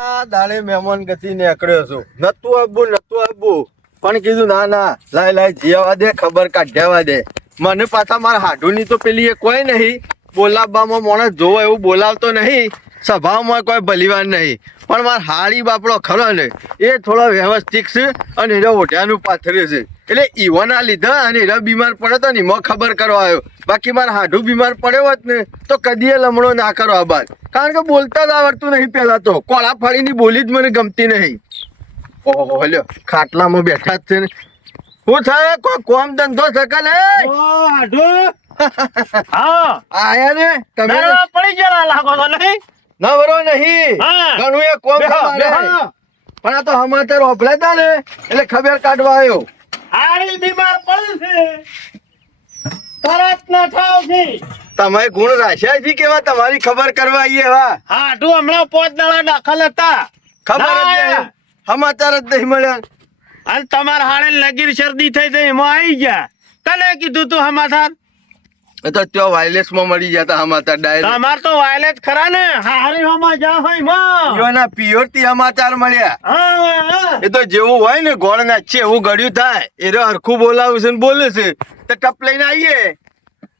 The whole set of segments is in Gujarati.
આ દાડે મહેમાન ગતિ નીકળ્યો છું. નતું આપવું નતું આપવું. પણ કીધું, ના ના, લાય લાય જીવા દે, ખબર કાઢ્યાવા દે. મને પાછા મારા હાડુની તો પેલી એ કોઈ નહીં. બોલાવવામાં માણસ જોવો એવું બોલાવતો નહીં. સ્વભાવમાં કોઈ ભલીવાર નહીં. પણ મારા હાડી બાપડો ખરો ને, એ થોડો વ્યવસ્થિત છે અને એનો ઓઢિયાનું પાથર્યું છે. એટલે ઈવોના લીધા અને એનો બીમાર પડ્યો તો ને એમાં ખબર કરવા આવ્યો. બાકી મારા હાડું બીમાર પડ્યો હોત ને તો કદીએ લમણો ના કરો આ બાદ કારણ કે બોલતા જ આવડતું નહીં પેલા તો. કોળા ફાડીની બોલી જ મને ગમતી નહીં. ઓહો લ્યો ખાટલામાં બેઠા જ છે ને. શું થાય? કોઈ કોમ ધંધો શકે ને હા. આયા ને? તમે પડી ગયા લાગો તો નહીં? નવરો નહીં. ઘણું એ કોમ. પણ આ તો ઓફલા હતા ને. એટલે ખબર કાઢવા આવ્યો. હાડી બીમાર પડી છે. તરત ન થાવ તમે ગુણ રાખ્યા છે કેવા તમારી ખબર કરવા આવીએ એવા? તું હમણાં પોત દાડા દાખલ હતા. ખબર જ નહીં. સમાચાર જ નહીં મળ્યા. અને તમારા હાડે લગીર શરદી થઈ થઈ એમાં આવી ગયા. તને કીધું તું સમાચાર તો ત્યો વાયરલેસમાં મળી જતા સમાચાર ડાયરેક્ટ તમાર તો વાયલેટ ખરા ને? હારી હોમાં જા હોયમાં. યોના પિયોરથી સમાચાર મળ્યા. હા, હા. એ તો જેવું હોય ને ગોળ નાચે એવું ગળ્યું થાય. એ તો હરખું બોલાવું છે ને બોલે છે. તો ટપ લઈને આવીએ.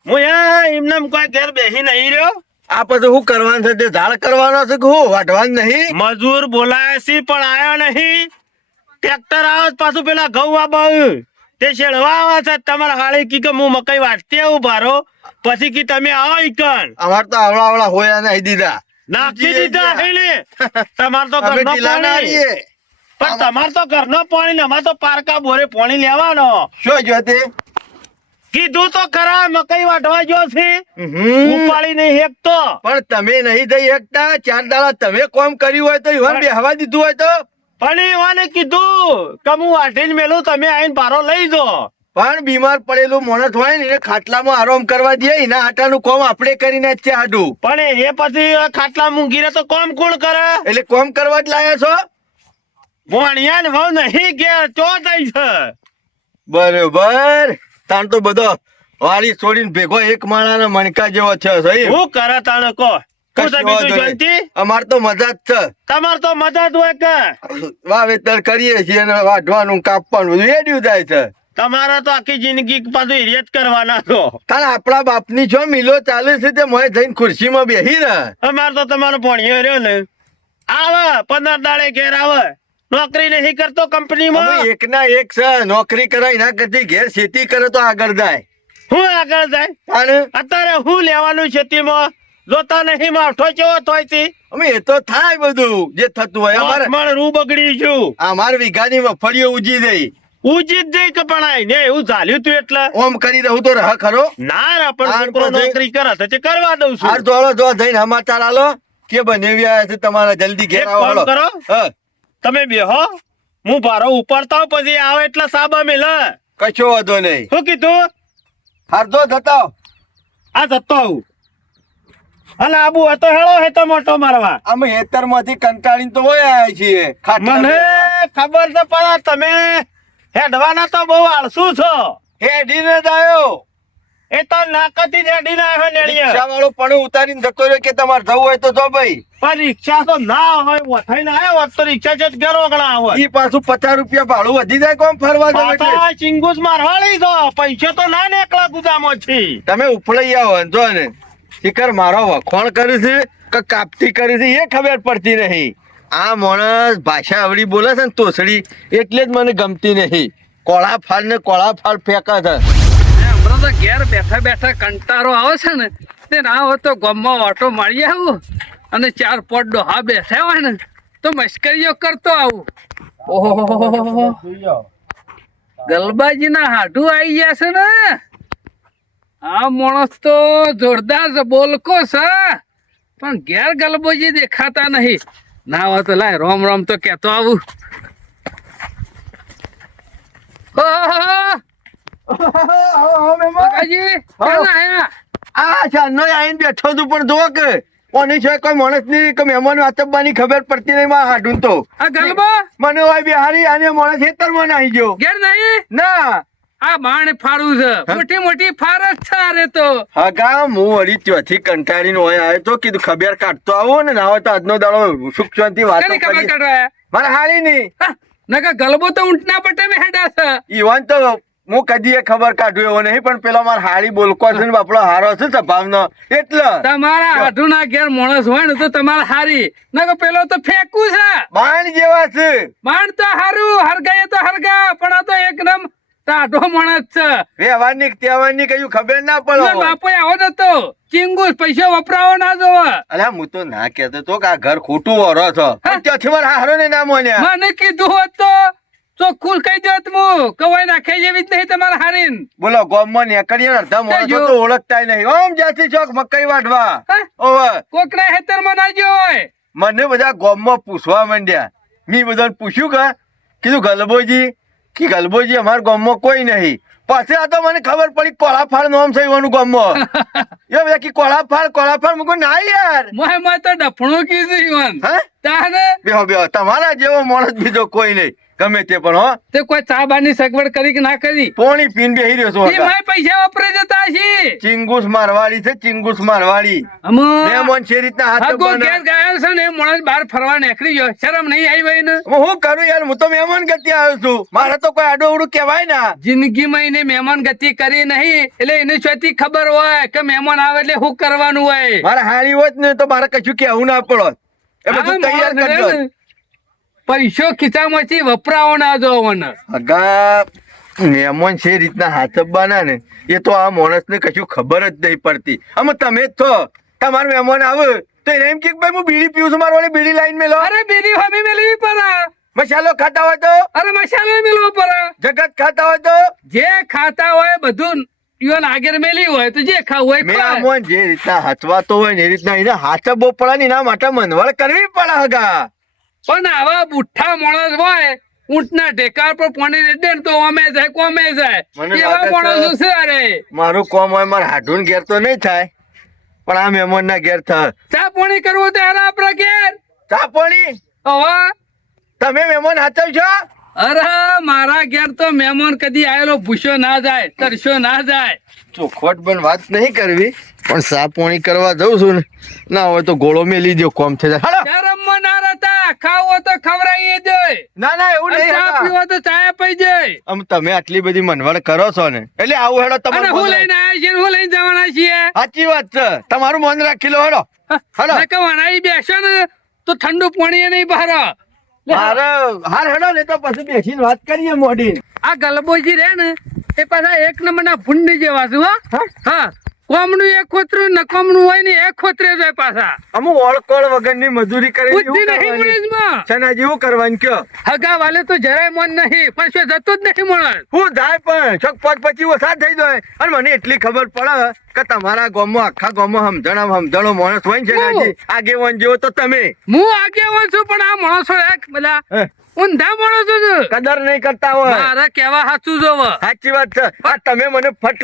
હું યા એમને કોઈ ઘેર બેસી નહીં રહ્યો. આ પછી શું કરવાનું છે? તે ઝાડ કરવાનો છે કે હું? વાટવાનું નહીં? મજૂર બોલાય છે પણ આયો નહીં. ટ્રેક્ટર આવે પાછું પેલા ઘઉં આબાવ્યું તે આવે છે તમારા હાળી કી કે હું મકઈ વાંચતી આવું ભારો પછી કી તમે આવો ઈકન અમાર તો આવડા આવડા હોય અને આઈ દીધા. નાખી દીધા હેલે તમાર તો ઘરનો પાણી. પણ તમાર તો ઘરનો પાણી ને અમાર તો પારકા બોરે પાણી લેવાનો. શું જોતે કીધું તો ખરા મકઈ વાટવા જો છે. ઉપાડી નહીં હેકતો પણ તમે નહીં થઈ શકતા. ચાર દાડા તમે કોમ કર્યું હોય તો બેહવા દીધું હોય તો. પણ એવાને કીધું કે હું વાટીને મેલું તમે આઈને ભારો લઈ જો. પણ બીમાર પડેલું માણસ હોય ને એને ખાટલામાં આરામ કરવા દે એના આટાનું કોમ આપણે કરીને જ છે આડું. પણ એ પછી ખાટલા મૂંગીને તો કોમ કોણ કરે? એટલે કોમ કરવા જ લાયા છો? ભણ્યા ને ભાવ નહીં કે ચો થઈ છે? બરોબર. તાણ તો બધો વાળી છોડીને ભેગો એક માણાના મણકા જેવો છે સહી હું કરે તાણે કો? અમાર તો મજા જ છે. તમાર તો મજા જ હોય કે? વાવેતર કરીએ છીએ અને વાઢવાનું કાપવાનું બધું એડ્યું જાય છે. તમારે તો આખી જિંદગી પાછું હિરિયત કરવાના છો. તાણ આપણા બાપની છો મિલો ચાલે છે તે મોય જઈને ખુરશીમાં બેહી રહે. અમાર તો તમારો ભણ્યો રહ્યો ને. આવે પંદર દાડે ઘેર આવે. નોકરી નહીં કરતો કંપનીમાં. એક ના એક છે નોકરી કરાય ના કરતી ઘેર ખેતી કરે તો આગળ જાય. હું આગળ જાય? અત્યારે હું લેવાનું ખેતીમાં? જોતા નહીં માવઠો કેવો છે અમે એ તો થાય બધું જે થતું હોય. અમારે અમારે રૂ બગડી ગયું. અમાર વીઘાની મગફળીઓ ઉજી જઈ ઉજી જઈ કે પણ આઈ ને એવું ચાલ્યું તું એટલે? ઓમ કરી રહું તો રહ ખરો. ના રા પણ નોકરી કરે તો કરવા દઉં હાર છું દોડો જો જઈને સમાચાર આલો. કે બનેવી આવ્યા છે તમારા જલ્દી ઘેર આવો કરો. હા. તમે બેહો હું. ભારો ઉપાડતા પછી આવે એટલે સાબા મેલ. કશો વાંધો નહીં. શું કીધું? હાર દો જતો. આ જતો આવું અને આબુ હતો હેળો હે તો મોટો મારવા. અમે હેતરમાંથી કંટાળીને તો હોય આવ્યા છીએ. મને ખબર છે પણ તમે હેડવાના તો બહુ આળસુ છો. હેડીને જ આવ્યો. એ તો નાકતી જ હેડીને આવ્યો નેળીએ રિક્ષા વાળો પણ ઉતારીને જતો રહ્યો કે તમારે જવું હોય તો જો ભાઈ. પણ રિક્ષા તો ના હોય વથાઈને આવ્યો. હોત તો રિક્ષા છે ઘેર વગણા આવે ઈ પાછું પચાસ રૂપિયા ભાડું વધી જાય કોમ ફરવા જાય એટલે? ચિંગુસ મારવાળી દો પૈસા તો ના નીકળા ગુદામો છે તમે ઉફળાઈ આવો જો ને. શિખર મારો વખોણ કર્યું છે કે કાપતી કરે છે એ ખબર પડતી નહીં. આ માણસ ભાષા આવડી બોલે છે ને તોસડી એટલે જ મને ગમતી નહીં. કોળા ફાળ ને કોળા ફાળ ફેંકા છે. હમણાં તો ઘેર બેઠા બેઠા કંટારો આવે છે ને તે ના હોય તો ગામમાં ઓટો મળી આવું અને ચાર પોટ ડોહા બેઠા હોય ને તો મશ્કરીઓ કરતો આવું. ઓહો ગલબાજી ના હાડું આવી ગયા છે ને. આ માણસ તો જોરદાર બોલકો છે. પણ ઘેર ગલબોજી દેખાતા નહીં. ના હોય લાય રોમ રોમ તો કેતો આવું. બેઠો પણ જો કે કોની છે કોઈ માણસની કે મહેમાન વાતબવાની ખબર પડતી નહીં મારા હાડું તો. મને બિહારી અને માણસ હેતરમાં આવી ગયો. ઘેર નહીં? ના. આ બાણ ફાડવું છે. મોટી મોટી ફાર જ છે અરે તો. હગા હું વળી ત્યાંથી કંટાળીને હોય આવ્યો તો કીધું ખબર કાઢતો આવો ને ના હોય તો આજનો દાડો સુખ શાંતિ વાત ખબર કાઢવા મારે હાલી નહીં. નકા ગલબો તો ઊંટના પટે મે હેડા છે. ઈવન તો હું કદી એ ખબર કાઢું એવો નહીં પણ પેલો માર હારી બોલકો છે ને બાપડો હારો છે સ્વભાવનો. એટલે તમારા હાથુના ઘેર માણસ હોય ને તો તમારે હારી. નકર પેલો તો ફેંકવું છે. બાણ જેવા છે. બાણ તો હારું હરગાય તો હરગા પણ આ તો એકદમ ટાઢો માણસ છે. વ્યવહારની તેવાની કયું ખબર ના પડે બાપો આવો જ ચિંગુસ પૈસા વપરાવો ના જોવા. અલ્યા હું તો ના કહેતો તો કે આ ઘર ખોટું વરો છો. ત્યાંથી મારા હારો ને ના. મોન્યા મને કીધું હોત તો ચોખ્ખું કહી દેત હું કવાય નાખે જેવી જ નહીં તમારે હારીન. બોલો ગોમમાં નીકળીએ અડધા જો. તો ઓળખતા નહીં. ઓમ જાતી ચોક મકઈ વાઢવા? ઓવે. કોકના હેતરમાં ના ગયો હોય. મને બધા ગોમમાં પૂછવા માંડ્યા. મી બધાને પૂછ્યું કે કીધું ગલબોજી કે ગલબોજી અમારા ગામમાં કોઈ નહીં. પછી આ તો મને ખબર પડી કોળાફાળ નામ છે એવાનું ગામમાં. એ બધા કે કોળાફાળ કોળાફાળ મુકો ના યાર. મોય મોય તો ડફણું કીધું ઈવન. હે? તાને? બેહો બેહો તમારા જેવો માણસ બીજો કોઈ નહીં. ગમે તે પણ હો. તે કોઈ ચા બાની સગવડ કરી કે ના કરી? પોણી પીન બેહી રહ્યો છો એ માય પૈસા વાપરે જતા છે ચિંગુસ મારવાડી છે ચિંગુસ મારવાડી. અમો મહેમાન છે રીતના હાથ હગો ગાયો છે ને માણસ બહાર ફરવા નીકળી ગયો. શરમ નહીં આવી હોય ને? હું શું કરું યાર હું તો મહેમાન ગતિ આવ્યો છું. મારે તો કોઈ આડો અવડું કહેવાય ના. જિંદગીમાં એને મહેમાન ગતિ કરી નહીં એટલે એને ચોથી ખબર હોય કે મહેમાન આવે એટલે શું કરવાનું હોય? મારે હારી હોત ને તો મારે કશું કહેવું ના પડો એ બધું તૈયાર કરજો. પૈસો ખિસ્સામાંથી વપરાવો ના જોવાનો અગા મહેમાન છે રીતના હાથબાના ને એ તો આ માણસને કશું ખબર જ નહીં પડતી. આમાં તમે જ છો. તમારો મહેમાન આવે. તો એને એમ કે ભાઈ હું બીડી પીવું છું મારો બીડી લાઈન મેલો. અરે બીડી હમી મેળવી પરા મસાલો ખાતા હોય તો? અરે મસાલો મેલવો પરા જગત ખાતા હોય તો? જે ખાતા હોય બધું ઈવન આગળ મેલી હોય તો જે ખાવું હોય મેં મોન જે રીતના હાથવાતો હોય ને એ રીતના એને હાથબો પડે ને એના માટે મનવળ કરવી પડે હગા. પણ આવા બુઠ્ઠા માણસ હોય ઊંટના ઢેકાર પર પાણી રેડે ને તો અમે જાય કોમે જાય. એવા માણસો છે અરે. મારું કોમ હોય મારા હાડુન ઘેર તો નહીં થાય. પણ આ મહેમાન ના ઘેર થાય ચા પાણી કરવું તો અરે આપણા ઘેર. ચા પાણી? હવે તમે મહેમાન હાથવશો અરે મારા ઘેર તો મહેમાન કદી આયેલો ભૂસ્યો ના જાય તરસ્યો ના જાય. ચોખવટ પણ વાત નહીં કરવી પણ સાપોણી પાણી કરવા જઉં છું ને ના હોય તો ગોળો મેલી દો કોમ થઈ જાય. હાલો. ના રહેતા ખાવો તો ખવડાવીએ જોય ના ના એવું નહીં ચા પીવો તો ચા પી જાય આમ તમે આટલી બધી મનવણ કરો છો ને એટલે આવું હેડો તમારે હું લઈને આવ્યા છીએ હું લઈને જવાના છીએ. સાચી વાત છે. તમારું મન રાખી લો હેડો. હેડો. કે વણાઈ બેસો ને તો ઠંડુ પાણી એ નહીં બહાર હાર હાર હેડો ને તો પછી બેસીને વાત કરીએ મોડી. આ ગલબોજી રે ને એ પાછા એક નંબરના ભૂંડી જેવા છે હો. હા? કોમનું એક ખોતરું નકોમનું હોય ને એક ખોતરે જાય પાછા. અમુક ઓળકોળ વગરની મજૂરી કરે બુદ્ધિ નહીં મુણીજમાં છના જેવું કરવાનું કયો? હગા વાલે તો જરાય મન નહીં પણ શું જતું જ નહીં મળે. હું જાય પણ છક પાંચ પછી ઓછા થઈ જાય. અને મને એટલી ખબર પડે કે તમારા ગામમાં આખા ગામમાં સમજણા સમજણો માણસ હોય છે આગેવાન જેવો તો તમે. હું આગેવાન છું પણ આ માણસો એક બધા ઊંધા માણસો છે કદર નહીં કરતા હોય. મારા કેવા સાચું જોવ સાચી વાત છે. આ તમે મને ફટ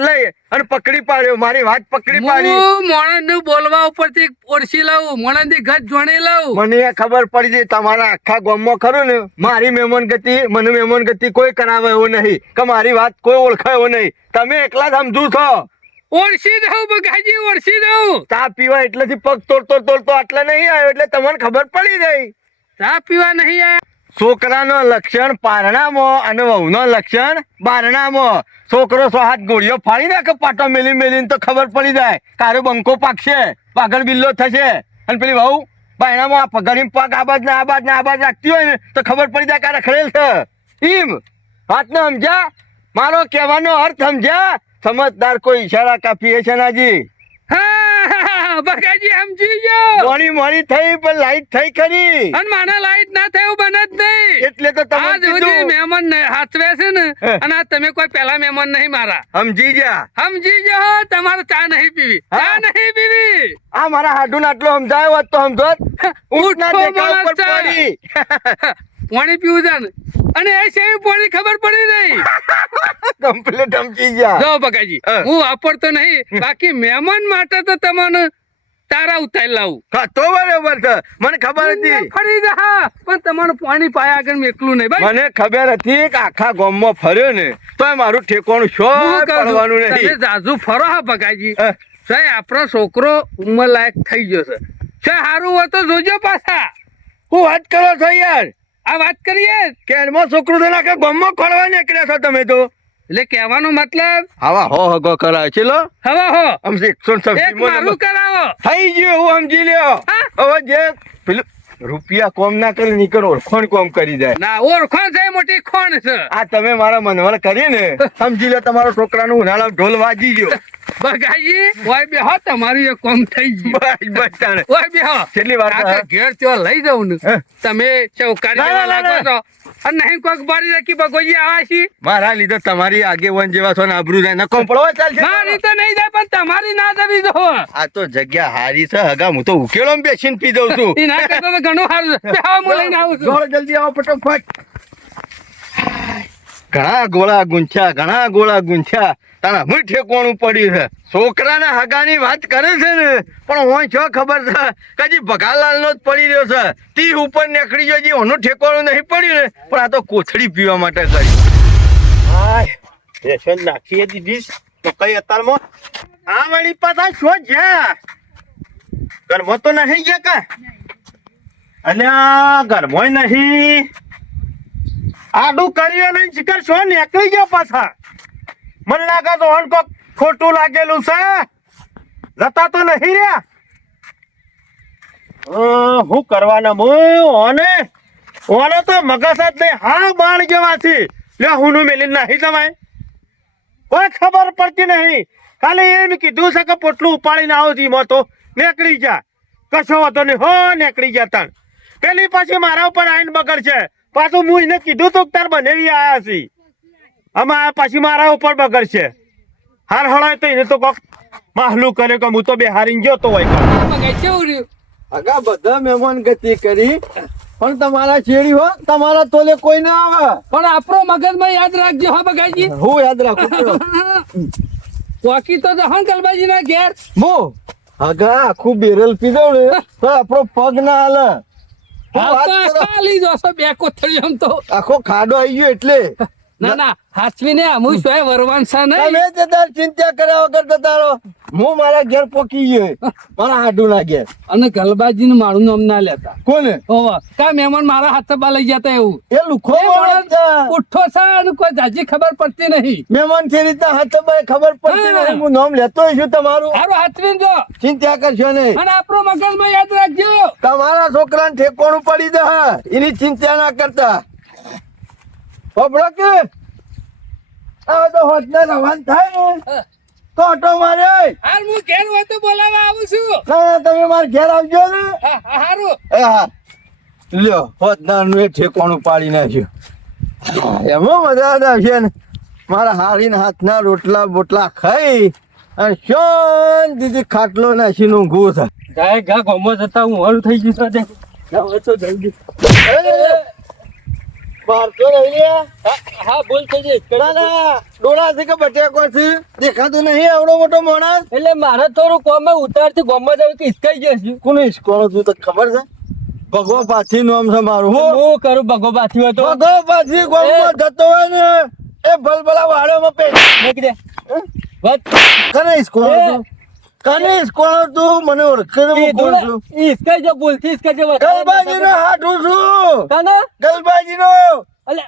અને પકડી પાડ્યો. મારી વાત પકડી પાડી હું માણસનું બોલવા ઉપરથી ઓળખી લઉં માણસની ગત જોણી લઉં મને એ ખબર પડી તમારા આખા ગામમાં ખરું ને? મારી મહેમાન ગતિ મને મહેમાન ગતિ કોઈ કરાવે એવો નહીં કે મારી વાત કોઈ ઓળખાય એવો નહીં. તમે એકલા જ સમજુ છો. ઓળખી દઉં બગાજી ઓળસી દઉં ચા પીવા એટલેથી પગ તોડતો તોડતો આટલા નહીં આવ્યો. એટલે તમને ખબર પડી ગઈ. ચા પીવા નહીં આયા છોકરાનો લક્ષણ પારણામાં અને વહુનો લક્ષણ બારણામાં. છોકરો સો હાથ ગોળીઓ ફાડી નાખે, પાટો મેલી મેલીને તો ખબર પડી જાય. કારો બંકો પાકશે પાગળ બિલ્લો થશે. અને પેલી વહુ બાયણામાં આ પગાડી પગ આ બાજ ને આ બાજ ને આ બાજ રાખતી હોય ને, તો ખબર પડી જાય કે ખરેલ છે. એમ વાતને સમજ્યા? મારો કહેવાનો અર્થ સમજ્યા? સમજદાર કોઈ ઈશારા કાપીએ છે નાજી. બગાજી સમજી ગયો. મોડી મોડી થઈ પણ લાઈટ થઈ ખરી. અને મને લાઈટ ના થયું બને જ નહીં. એટલે તો તમે આજ સુધી મહેમાન હાથવે છે ને અને આ તમે કોઈ પહેલા મહેમાન નહીં મારા. સમજી ગયા. સમજી ગયો તમારે ચા નહીં પીવી. ચા નહીં પીવી. આ મારા હાડું આટલો સમજાયો હોત તો સમજોત. ઊંટના ના દેખાવ પર પડી. પાણી પીવું છે ને. અને એ છે પાણી ખબર પડી નહીં કમ્પ્લીટ સમજી ગયા. જો બકાજી હું. વાપરતો નહીં. બાકી મહેમાન માટે તો તમને તારા ઉતારી લાવું. હા તો બરોબર છે. મને ખબર હતી. ફરી જા પણ તમારું પાણી પાયા આગળ મેં એકલું નહીં ભાઈ મને ખબર હતી કે આખા ગામમાં ફર્યો ને તો મારું ઠેકોણું શો કરવાનું તમે નહીં. જાજુ ફરો હા ભગાજી સાહેબ આપણો છોકરો ઉંમર લાયક થઈ ગયો છે. સાહેબ સારું હોય તો જોજો પાછા. હું વાત કરો છો યાર? આ વાત કરીએ? કેરમાં છોકરો તો નાખે ગામમાં ખોળવા નીકળ્યા છો તમે તો? એટલે કહેવાનો મતલબ? આવા હો હગો કરાય છે લો. હવા હો. આમ એકસો એક મારું કરાવો. થઈ ગયું એવું સમજી લ્યો. હવે જે પેલું રૂપિયા કોમ ના કરે નીકળ ઓળખોણ કોમ કરી જાય. ના ઓળખોણ છે મોટી ખોણ છે. આ તમે મારા મનવર કરી ને સમજી લો તમારો છોકરાનું ઉનાળા ઢોલ વાજી ગયો. બગાજી ઓય બેહો તમારું એક કોમ થઈ ગયું. બસ બસ તાણે. ઓય બેહો કેટલી વાર આ ઘેર તો લઈ જાઉં ને? તમે ચૌકારી ના, લાગો છો. અને નહીં કોક બારી રાખી બગોજી આવા છી મારા લીધે તમારી આગેવાન જેવા છો ને આબરૂ જાય. નકો પડવા ચાલશે. મારી તો નહીં જાય પણ તમારી ના જવી દો. આ તો જગ્યા હારી છે હગા હું તો ઉકેલો બેસીને પી દઉં છું. એ ના કરતો તો ઘણું સારું છે. હું લઈને આવું છું. જલ્દી આવો ફટોફટ. ઘણા ગોળા ગુંછ્યા ઘણા ગોળા ગુંછ્યા તારા હું ઠેકોણું પડ્યું છે? છોકરાના હગાની વાત કરે છે ને? પણ હું છો ખબર છે? કે હજી ભગાલાલ નો જ પડી રહ્યો છે. તી ઉપર નીકળી ગયો જી ઓનું ઠેકોણું નહીં પડ્યું ને? પણ આ તો કોથળી પીવા માટે કરી. રેશન હતી ડીશ. તો કઈ અત્યારમાં આ વળી પાછા છો જ્યાં? ઘરમાં તો નહીં ગયા કા? અલ્યા ઘરમાં નહીં. આડું કરીએ નહીં શિખર શો નીકળી ગયો પાછા. મને લાગે તો હણ કોક ખોટું લાગેલું છે. જતા તો નહીં રહ્યા હું કરવાના હું ઓને? ઓને તો મગજ જ નહીં. હા, બાણ જેવા છે. લ્યો હું મેલી નહીં જવાય. કોઈ ખબર પડતી નહીં. ખાલી એમ કીધું છે કે પોટલું ઉપાડીને આવો ધીમો તો. નીકળી જા. કશો વાંધો નહીં. હો, નીકળી જા તણ. પેલી પાછી મારા ઉપર આઈન બગડ બગડશે. પાછું હું એને કીધું તું તાર બનેવી આયા છી. આમાં પાછી મારા ઉપર બગડશે. હાર હળાય તો એને તો કોક માહલું કરે કે હું તો બે હારી ગયો તો હોય? હગા બધા મહેમાન ગતિ કરી. પણ તમારા શેરી હો તમારા તોલે કોઈ ના આવે. પણ આપણો મગજમાં યાદ રાખજો હા બગાજી હું યાદ રાખું. વાકી તો જહન કલબાજી ના ઘેર. હું? હગા આખું બેરલ પીધો ને તો આપણો પગ ના હાલે. ખાલી જોશો બે કોથળી આમ તો. આખો ખાડો આવી ગયો એટલે. ના ના હાથવીને અમુ સોય વરવાન છે નહીં. તમે તે તાર ચિંતા કર્યા વગર જતા રહો હું મારા ઘેર પોકી ગયો. મારા હાડું ના ઘેર. અને ગલબાજી ને મારું નામ ના લેતા. કોને? હોવા કા મહેમાન મારા હાથ બા લઈ જતા એવું? એ લુખો ઉઠો અને કોઈ જાજી ખબર પડતી નહીં. મહેમાન છે રીતના હાથ ભાઈ ખબર પડતી નહીં. હું નામ લેતો છું તમારું. સારું હાથવીને જો. ચિંતા કરશો નહીં. અને આપણો મગજમાં યાદ રાખજો. તમારા છોકરાને ઠેકોણું પડી દે. એની ચિંતા ના કરતા. પબડો કે? આ તો હોટને રવાન થાય ને. તો ઓટો મારે. હાલ હું ઘેર હોય તો બોલાવા આવું છું. ના ના, તમે મારા ઘેર આવજો ને. હારું. એ હા. લ્યો હોતનારનું એ ઠેકોણું પાડી નાખ્યું. એમાં મજા આવશે ને. મારા હારીને હાથના રોટલા બોટલા ખાઈ અને શાંતિથી ખાટલો નાખીને ઊંઘવું થાય. ગાય ગા ગોમો જતા હું હળ થઈ ગયું તો જલ્દી. બારસો હા બોલ થઈ જઈ ના ના ડોળા છે કે બટેકો છે દેખાતું નહીં આવડો મોટો માણસ? એટલે મારે થોડું કોમે ઉતારથી ગોમો જવું તો ઈસકાઈ છે. કોને ઇસ્કોળો તું તો ખબર છે? ભગવા પાછી નામ છે મારું હું. હું કરું ભગો પાછી હોય તો? પાછી ગોમમાં જતો હોય ને એ ભલભલા વાળોમાં પે મૂકી દે. વાત. ઇસ્કોળો એ. તું તું? મને ઓળખે તો હું કોણ છું? ઈસકાઈ જો બોલથી ઈસકાઈ જો ગલબાજી નો હાથું છું. કાના? ગલબાજી નો અલે.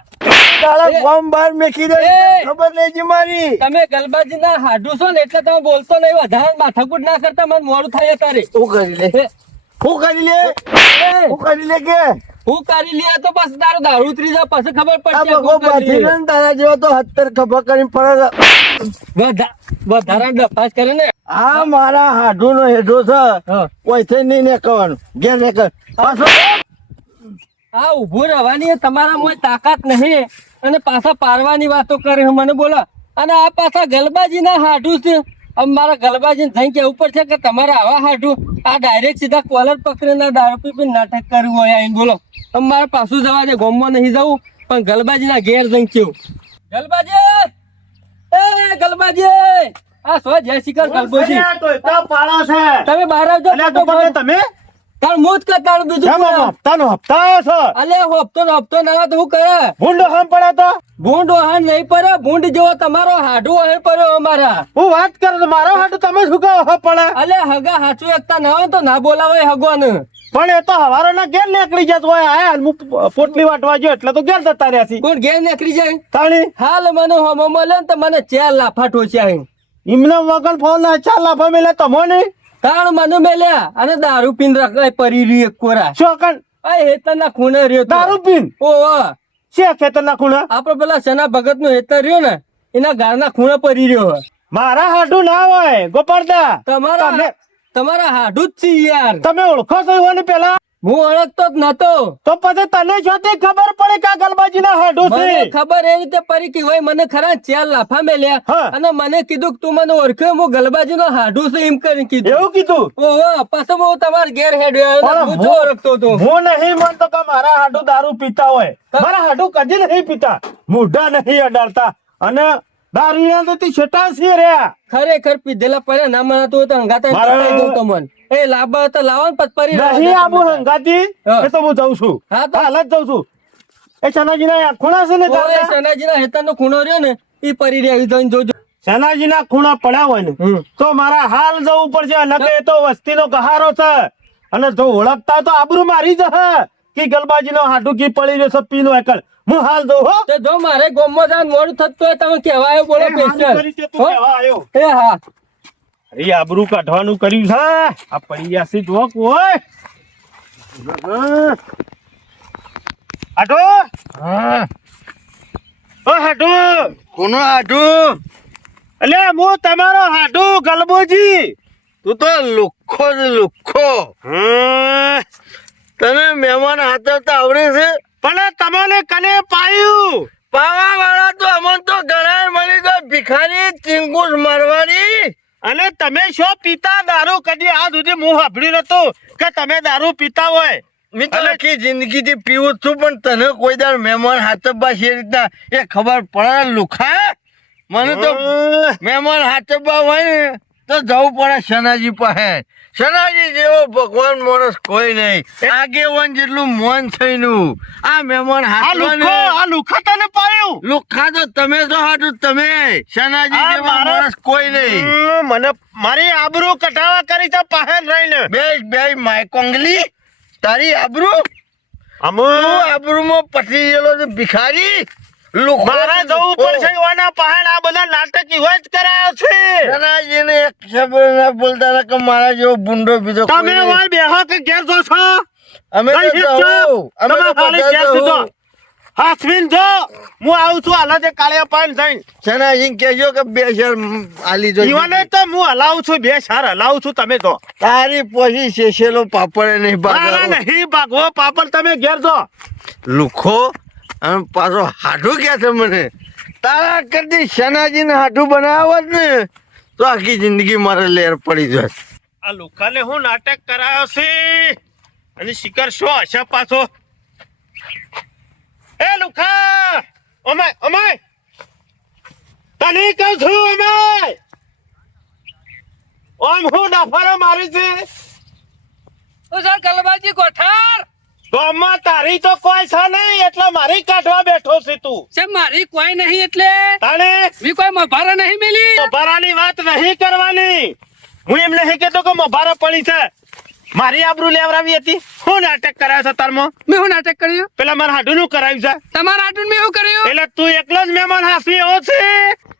તારા એ. ગોમ મેકી દે. ખબર નહીં મારી. તમે ગલબાજી ના હાડું છો ને એટલે તમે બોલતો નહીં વધારે માથાકૂટ ના કરતા મને મોડું થાય તારે હું કરી લે. હું કરી લે? શું હું કરી લે કે? હું કરી લ્યા તો પછી તારું દારૂ ઉતરી જાય પછી ખબર પડશે ભગવો હું કરી પાછી લે. ને તારા જેવો તો હત્તર ખભા કરીને પડે વધારા ડફાસ કરે ને. આ મારા હાડુ નો હેડો છે પૈસે નહીં ને કહેવાનું ઘેર ને કર પાછો. આ ઊભું રહેવાની તમારા મોય તાકાત નહીં. અને પાછા પારવાની વાતો કરે મને બોલા. અને આ પાછા ગલબાજીના હાડું છે. હવે મારા ગલબાજીને ગયા ઉપર છે કે તમારે આવા હાઠું આ ડાયરેક્ટ સીધા કોલર પકડીને દારૂ પી નાટક કરવું હોય આઈને બોલો. હવે મારે પાછું જવા દે ગોમમાં નહીં જવું પણ ગલબાજીના ઘેર જઈ કેવું. ગલબાજી! એ ગલબાજી! આ સો જય શિખર ગલબોજી. તમે બહાર આવજો. તમે? તાર મું જ તાર બીજું કેમ? હપ્તાનો હપ્તા આવ્યો અલે અલ્યા નો હપ્તો હોપતો ના તો હું કરે? ભૂંડો હમ પડે તો? ભૂંડો ઓહાણ નહીં પડે. ભૂંડ જેવો તમારો હાડું હે પડ્યો અમારા. હું વાત કરું તો મારો હાડુ તમે શું કહો? હ પડે. અલ્યા હગા હાચું એકતા ના હોય તો ના બોલાવે હગોન પણ એ તો હવારો ના ઘેર નીકળી જતો હોય આયા હું પોટલી વાટવા જો એટલે તો ઘેર જતા રહ્યા છી કોણ ઘેર નીકળી જાય? તાણી? હાલ મને હોમો મળે ને તો મને ચાર લાફા ઠોચ્યા ઇમને વગર ફોન ના ચાર લાફા મેલે તમો નહીં તાણ મને મેલ્યા અને દારૂ પીન રખાય પરી રહી એક કોરા. શોકન આ હેતર ના ખૂણે રહ્યો દારૂ પીન? ઓ છે ખેતર ના ખૂણા? આપડે પેલા સેના ભગતનું હેતર રહ્યો ને એના ગાર ના ખૂણે પરી રહ્યો મારા હાડું ના હોય ગોપાળદા. તમારા તમારા હાડું જ છે યાર. તમે ઓળખો છો ને પેલા? હું ઓળખતો જ નતો તો પછી તને જોતી ખબર પડે કે ગલબાજી ના મને છે? ખબર એ રીતે પડી કે ભાઈ મને ખરા ચાર લાફા મેલ્યા અને મને કીધું કે તું મને ઓળખ્યો હું ગલબાજી નો હાડું છું એમ કરીને કીધું. એવું કીધું? ઓહો પછી હું તમાર ઘેર હેડ્યો હું જો ઓળખતો હતો? હું નહીં માનતો કે મારા હાટુ દારૂ પીતા હોય. મારા હાટુ કદી નહીં પીતા. મોઢા નહીં અડાડતા. અને દારૂ ના તો છટા છે રહ્યા. ખરેખર પીધેલા પડ્યા ના મને તો હંગાતા દઉં તમને એ લાંબા તો લાવો ને પરી નહીં આબુ હંગાતી એ તો હું જઉં છું. હા તો- હાલ જ જઉં છું. એ સનાજી ના ખૂણા છે ને? સનાજીના હેતરનો ખૂણો રહ્યો ને ઈ પરી રહ્યા જઈને જોજો. સનાજી ના ખૂણા પડ્યા હોય ને તો મારા હાલ જવું પડશે નકે એ તો વસ્તીનો ગહારો છે. અને જો ઓળખતા તો આબરૂ મારી જશે કે ગલબાજી નો કી પડી રહ્યો છે પીનો એકલ. હું હાલ જઉં હો. તે જો મારે ગોમમાં જાન મોડું થતું હોય તમે કહેવા બોલો એ કહેવા એ હા. અરે આબરૂ કાઢવાનું કર્યું છે. આ પડી ગયા છે જોક ઓય. હાટો ઓ હાટો કોનો હાડું? અલે હું તમારો હાટુ ગલબોજી. તું તો લુખો જ લુખો તને મહેમાન હાથવતા આવડે છે. પણ તમને કને પાયું? પાવા વાળા તો અમન તો ઘણા મળી તો ભિખારી ચિંગુસ મારવાની. અને તમે શો પીતા દારૂ? કદી આ સુધી હું સાંભળ્યું નતું કે તમે દારૂ પીતા હોય. મેં કે જિંદગીથી પીવું છું પણ તને કોઈ દાર મહેમાન હાથબા છે એ રીતના એ ખબર પડે લુખા? મને તો હમ, મહેમાન હાથબા હોય ને. તો જવું પડે શનાજી પાસે. શનાજી જેવો ભગવાન માણસ કોઈ નહીં. આગેવાન જેટલું મોન થઈનું આ મહેમાન આ લુખા તને પાયું લુખા તો તમે તો હાટું તમે. શનાજી જેવો માણસ કોઈ નહીં. મને મારી આબરૂ કટાવા કરી તો પાસે રહીને. બે બે માય કોંગલી તારી આબરૂ? આબરૂમાં પટી ગયેલો છે ભિખારી? મારા જવું પડશે એવાના પહાડ આ બધા નાટક જ કરાયો છે. શનાજીને એક શબ્દ ના બોલતા કે મારા જેવો ભૂંડો બીજો તમે. બેહો કે ઘેર જો છો? અમે તો છો? અમે તો ખાલી ઘેર સીધો. હાસવીન જો. હું આવું છું હાલા તે કાળિયા પાન થઈને. શનાજીને કહેજો કે બે શેર આલી જો ઈવાને તો હું હલાવું છું બે સાર હલાવું છું તમે તો. તારી પોસી શેષેલો પાપડ નહીં મારા નહીં ભાગવો પાપડ તમે ઘેર જો. લુખો અને પાછો હાઠું કે છે મને? તારા કરતી શનાજીને બનાવો જ ને તો આખી જિંદગી મારે લેર પડી જાય આ લુખાને હું નાટક કરાયો છે? અને શિકાર શું હશે પાછો? એ લુખા અમાય અમાય તને કહું છું અમાય ઓમ હું ડફારો મારી છે. તું સર ગલબાજી ગોઠાર! ગામમાં તારી તો કોઈ છે નહીં એટલે મારી કાઢવા બેઠો છે તું. છે મારી કોઈ નહીં એટલે તાણે? મી કોઈ મભારા નહીં મેલી. મભારાની વાત નહીં કરવાની. હું એમ નહીં કેતો કે મભારા પડી છે. મારી આબરૂ લેવરાવી હતી? હું નાટક કરાયો છે તારમાં? મેં હું નાટક કર્યું? પેલા મારા હાડુનું કરાવ્યું છે. તમારા આટુન મેં એવું કર્યું? એટલે તું એકલો જ મહેમાન હાસવી એવો છે?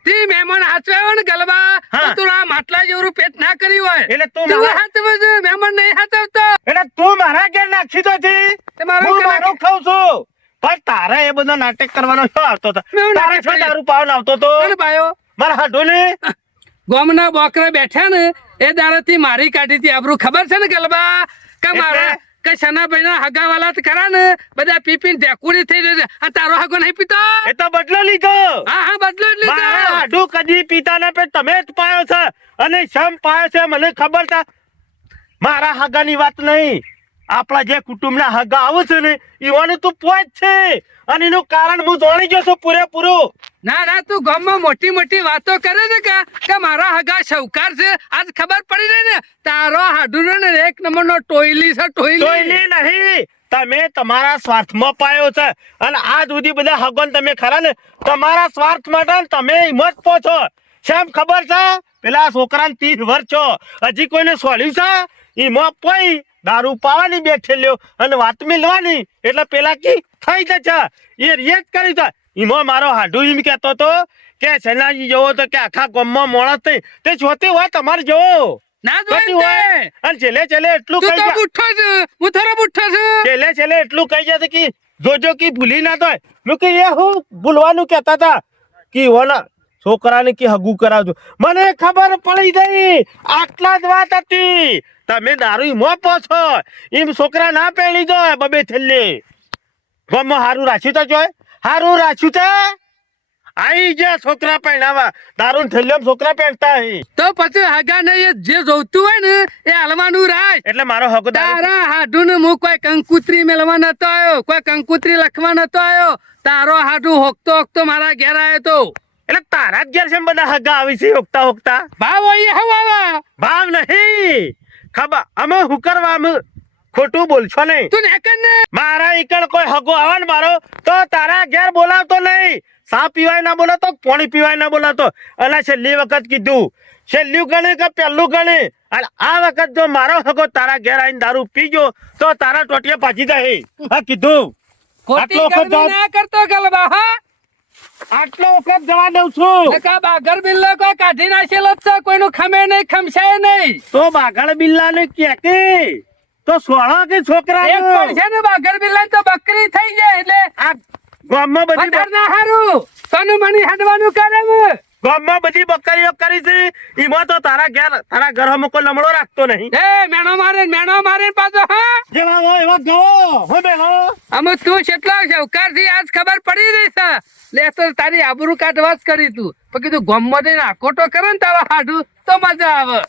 તી મહેમાન હાચવ્યો ને ગલબા તું આ માટલા જેવું પેટ ના કર્યું હોય. એટલે તું તું હાચવે છે મહેમાન નહીં હાચવતો. એટલે તું મારા ઘેર નાખી દો છી મારું હું મારું ખાઉં છું. પણ તારે એ બધો નાટક કરવાનો શું આવતો હતો? તારે શું. દારૂ પાવન આવતો હતો? મારા ભાઈઓ ને ગોમના બોકરે બેઠા ને એ દાડાથી મારી કાઢી હતી આબરૂ ખબર છે ને ગલબા? કે મારા કે સનાભાઈ ના હગાવાલા તો ખરા ને? બધા પીપીને ઢેકુડી થઈ રહ્યો છે. આ તારો હગો નહીં પીતો? એ તો બદલો લીધો. હા હા બદલો લીધો. હાડુ કદી પીતા ને તમે જ પાયો છે. અને શમ પાયો છે મને ખબર છે. મારા હાગાની વાત નહીં. આપણા જે કુટુંબના હગા આવું છે ને એવાનું તું પોચ છે. અને એનું કારણ હું જાણી ગયો છું પૂરેપૂરું. ના ના તું ગામમાં મોટી મોટી વાતો કરે છે કે કે મારા હગા શૌકાર છે. આજ ખબર પડી રહી ને તારો હાડુનો ને એક નંબરનો ટોયલી છે ટોયલી. ટોયલી નહીં. તમે તમારા સ્વાર્થમાં પાયો છે. અને આ સુધી બધા હગોન તમે ખરા ને તમારા સ્વાર્થ માટે તમે એમ જ પહોંચો શેમ ખબર છે? પેલા છોકરાને ત્રીસ વર્ષ છો. હજી કોઈને સોલ્યું છે? એમાં પોઈ દારૂ પાવાની બેઠેલ્યો અને વાત મિલવાની. એટલે પેલા કી? થઈ જશે એ રિએક્ટ કરી તો ઈમો મારો હાડુ એમ કહેતો તો કે સેનાજી જવો તો કે આખા ગામમાં મોણસ થઈ તે જોતી હોય તમારે જોવો. ના જોઈ અને છેલ્લે છેલ્લે એટલું તું કહી તો બુઠ્ઠો છે. હું થોડો બુઠ્ઠો છું. છેલ્લે છેલ્લે એટલું કહી જશે કે જોજો કે ભૂલી ના થાય મુકે કે એ હું ભૂલવાનું કહેતા હતા. કે ઓના છોકરાને કે હગું કરાવજો. મને ખબર પડી ગઈ. આટલા જ વાત હતી. તમે દારૂ મોપો છો. એમ છોકરા ના પેલી દો બબે છેલ્લે. ગમો હારું રાખ્યું તો જોય. હારું રાખ્યું તો. આઈ ગયા છોકરા પહેણાવા. દારૂ થેલ્લે છોકરા પહેરતા હે. તો પછી હગા ને જે જોતું હોય ને એ હાલવાનું રાખ એટલે મારો હક તારા હાડુ ને હું કોઈ કંકુત્રી મેળવા નતો આવ્યો કોઈ કંકુત્રી લખવા નતો આવ્યો. તારો હાડુ હોકતો હોકતો મારા ઘેર આવ્યો તો. એટલે તારા જ ઘેર છે બધા હગા આવી છે હોકતા હોકતા ભાવ હોય હવા ભાવ નહીં. ખબર? અમે હું કરવા અમે ખોટું બોલશો નહીં. તું ને ને. મારા ઈકણ કોઈ હગો આવે ને મારો તો તારા ઘેર બોલાવતો નહીં. સા પીવાય ના બોલાતો પાણી પીવાય ના બોલાતો અને છેલ્લી વખત કીધું. છેલ્લું ગણે કે પહેલું ગણે? અને આ વખત જો મારો હગો તારા ઘેર આવીને દારૂ પી ગયો તો તારા ટોટિયા પાછી જાય. હા કીધું. ખોટી ના કરતો ગલબા હા? આટલો વખત જવા દઉં છું. નકા બાગર બિલ્લો કોઈ કાઢી નાખેલો જ છે? કોઈનું ખમે નહીં ખમશાય નહીં. તો બાગડ બિલ્લા ને કે કે તો સોળા કે છોકરા એક છે ને બાગર બિલ્લા તો બકરી થઈ જાય એટલે આ ગામમાં બધી ના હારું. તનુ મણી હાડવાનું કરે. ગામમાં બધી બકરીઓ કરી છે. એમાં તો તારા ઘેર તારા ઘરમાં કોઈ લમડો રાખતો નહીં. એ મેણો મારે મેણો મારે પાછો હા? જેવા હોય એવા ગવો હો બેનો અમે તું કેટલો શૌકારથી આજ ખબર પડી રહી છે. લે તો તારી આબરૂ કાઢવા જ કરી તું. પણ કીધું ગમમાં જઈને આકોટો કરે ને તારા હાડું તો મજા આવે.